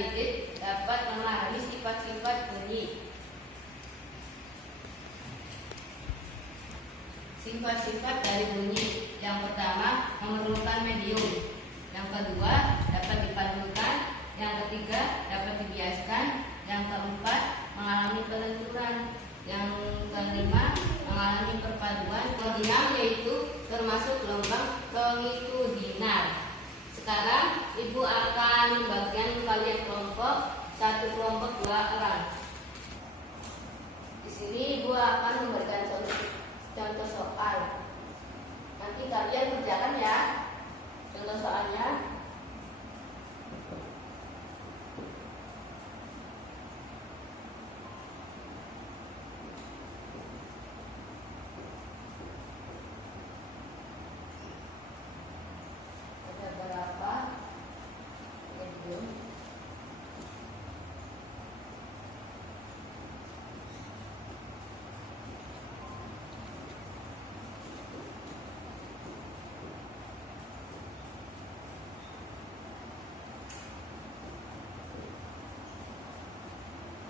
Didit dapat memahami sifat-sifat bunyi. Sifat-sifat dari bunyi. Yang pertama, memerlukan medium. Yang kedua, dapat dipadukan. Yang ketiga, dapat dibiaskan. Yang keempat, mengalami kelenturan. Yang kelima, mengalami perpaduan. Keenam yaitu termasuk gelombang longitudinal. Sekarang Ibu akan membagikan kalian kelompok, satu kelompok 2 orang. Di sini Ibu akan memberikan contoh soal. Nanti kalian kerjakan ya contoh soalnya. Ada berapa medium?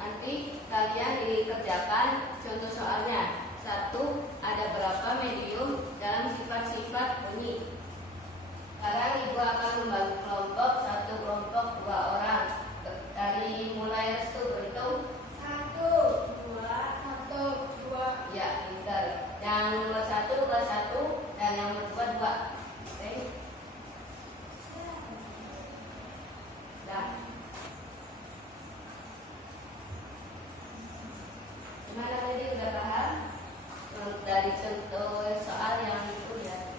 Nanti kalian dikerjakan contoh soalnya. 1. Ada berapa medium dalam sifat-sifat bunyi? Sekarang Ibu akan membagi kelompok, satu kelompok 2 orang. Dari mulai restu berhitung 1, 2, 1, 2. Ya, pintar. Yang nomor 1 kelas 1 dan yang nomor 2 2. Oke. Dah. Gimana tadi, udah paham? Dari contoh soal yang itu ya.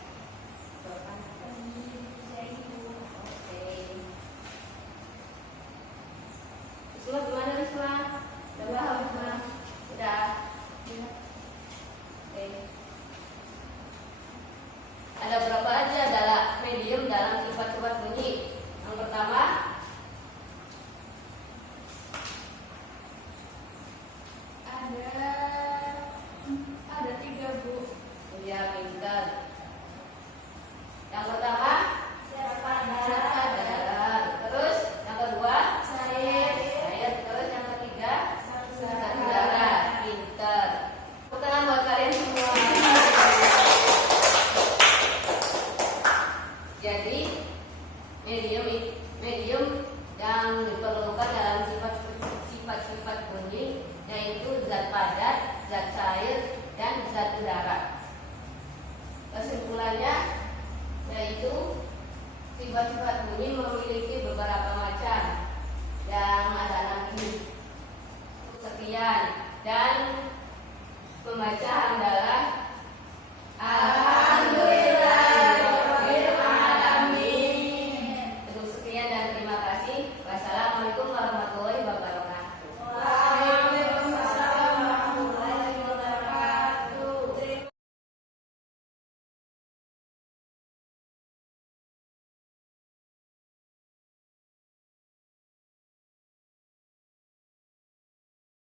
Oke. Risma gimana Risma? Udah paham Risma? Udah. Oke. Ada berapa aja adalah medium dalam sifat-sifat bunyi? Yang pertama, ada 3 Bu. ya pintar. Yang pertama, sadar. Terus yang kedua, cair. Terus yang ketiga, udara. Pintar. Tepuk tangan buat kalian semua. Jadi medium yang diperlukan dalam sifat-sifat bunyi yaitu zat padat, zat cair, dan zat udara. Kesimpulannya yaitu sifat-sifat bunyi memiliki beberapa macam yang ada 6 ini. Sekian, dan pembaca adalah